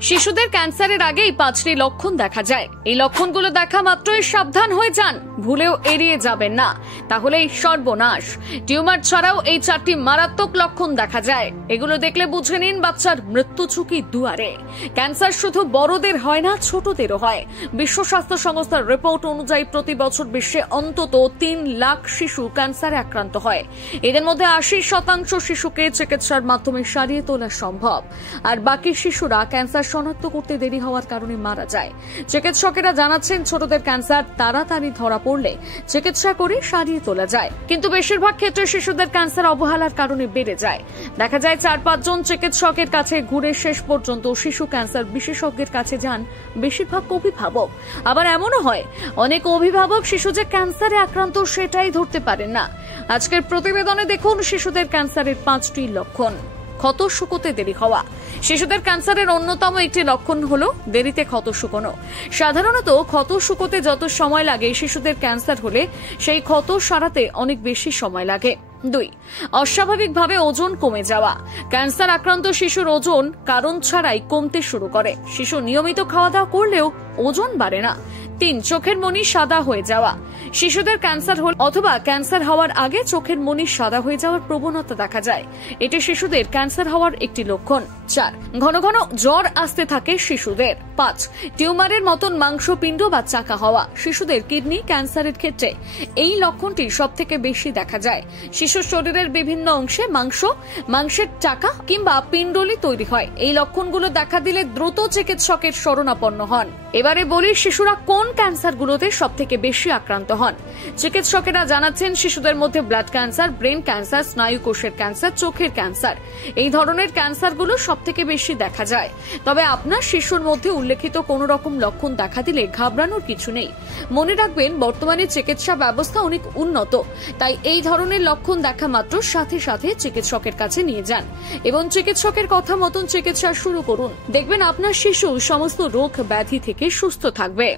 শিশুদের ক্যান্সারের আগেই 5টি লক্ষণ দেখা যায়। এই লক্ষণগুলো দেখা মাত্রই সাবধান হয়ে যান, ভুলেও এড়িয়ে যাবেন না, তাহলেই সর্বনাশ। টিউমার ছাড়াও এই 4টি মারাত্মক লক্ষণ দেখা যায়। এগুলো দেখলে বুঝে নিন বাচ্চার মৃত্যু ঝুঁকি দুয়ারে। ক্যান্সার শুধু বড়দের হয় না, ছোটদেরও হয়। বিশ্ব স্বাস্থ্য সংস্থার রিপোর্ট অনুযায়ী প্রতি বছর বিশ্বে অন্তত 3 লাখ শিশু ক্যান্সারে আক্রান্ত হয়। এদের মধ্যে 80% শিশুকে চিকিৎসার মাধ্যমে সারিয়ে তোলা সম্ভব, আর বাকি শিশুরা ক্যান্সার শনাক্ত করতে দেরি হওয়ার কারণে মারা যায়। চিকিৎসকেরা জানাচ্ছেন ছোটদের ক্যান্সার তাড়াতাড়ি ধরা পড়লে চিকিৎসা করে সারিয়ে তোলা যায়, কিন্তু বেশিরভাগ ক্ষেত্রে শিশুদের ক্যান্সার অবহেলার কারণে বেড়ে যায়। দেখা যায় 4-5 জন চিকিৎসকের কাছে ঘুরে শেষ পর্যন্ত শিশু ক্যান্সার বিশেষজ্ঞের কাছে যান বেশিরভাগ অভিভাবক। আবার এমনও হয় অনেক অভিভাবক শিশু যে ক্যান্সারে আক্রান্ত সেটাই ধরতে পারেন না। আজকের প্রতিবেদনে দেখুন শিশুদের ক্যান্সারের 5টি লক্ষণ। ক্ষত শুকোতে দেরি হওয়া। শিশুদের ক্যান্সারের অন্যতম একটি লক্ষণ হলো দেরিতে ক্ষত শুকোনো। সাধারণত ক্ষত শুকোতে যত সময় লাগে, শিশুদের ক্যান্সার হলে সেই ক্ষত সারাতে অনেক বেশি সময় লাগে। 2. অস্বাভাবিকভাবে ওজন কমে যাওয়া। ক্যান্সার আক্রান্ত শিশুর ওজন কারণ ছাড়াই কমতে শুরু করে। শিশু নিয়মিত খাওয়া দাওয়া করলেও ওজন বাড়ে না। 3. চোখের মণি সাদা হয়ে যাওয়া। শিশুদের ক্যান্সার হল অথবা ক্যান্সার হওয়ার আগে চোখের মণি সাদা হয়ে যাওয়ার প্রবণতা দেখা যায়। এটি শিশুদের ক্যান্সার হওয়ার একটি লক্ষণ। 4. ঘন ঘন জ্বর আসতে থাকে শিশুদের। 5. টিউমারের মতন মাংসপিণ্ড বা চাকা হওয়া। শিশুদের কিডনি ক্যান্সারের ক্ষেত্রে এই লক্ষণটি সবথেকে বেশি দেখা যায়। শিশুর শরীরের বিভিন্ন অংশে মাংসের চাকা কিংবা পিণ্ডলি তৈরি হয়। এই লক্ষণগুলো দেখা দিলে দ্রুত চিকিৎসকের শরণাপন্ন হন। এবারে বলি শিশুরা কোন ক্যান্সারগুলোতে সবথেকে বেশি আক্রান্ত হন। চিকিৎসকেরা জানাচ্ছেন শিশুদের মধ্যে ব্লাড ক্যান্সার, ব্রেন ক্যান্সার, স্নায়ু কোষের ক্যান্সার, চোখের ক্যান্সার, এই ধরনের ক্যান্সারগুলো সবথেকে বেশি দেখা যায়। তবে আপনার শিশুর মধ্যে উল্লেখিত কোন রকম লক্ষণ দেখা দিলে ঘাবড়ানোর কিছু নেই। মনে রাখবেন বর্তমানে চিকিৎসা ব্যবস্থা অনেক উন্নত, তাই এই ধরনের লক্ষণ দেখা মাত্র সাথে সাথে চিকিৎসকের কাছে নিয়ে যান এবং চিকিৎসকের কথা মতন চিকিৎসা শুরু করুন। দেখবেন আপনার শিশু সমস্ত রোগ ব্যাধি থেকে সুস্থ থাকবে।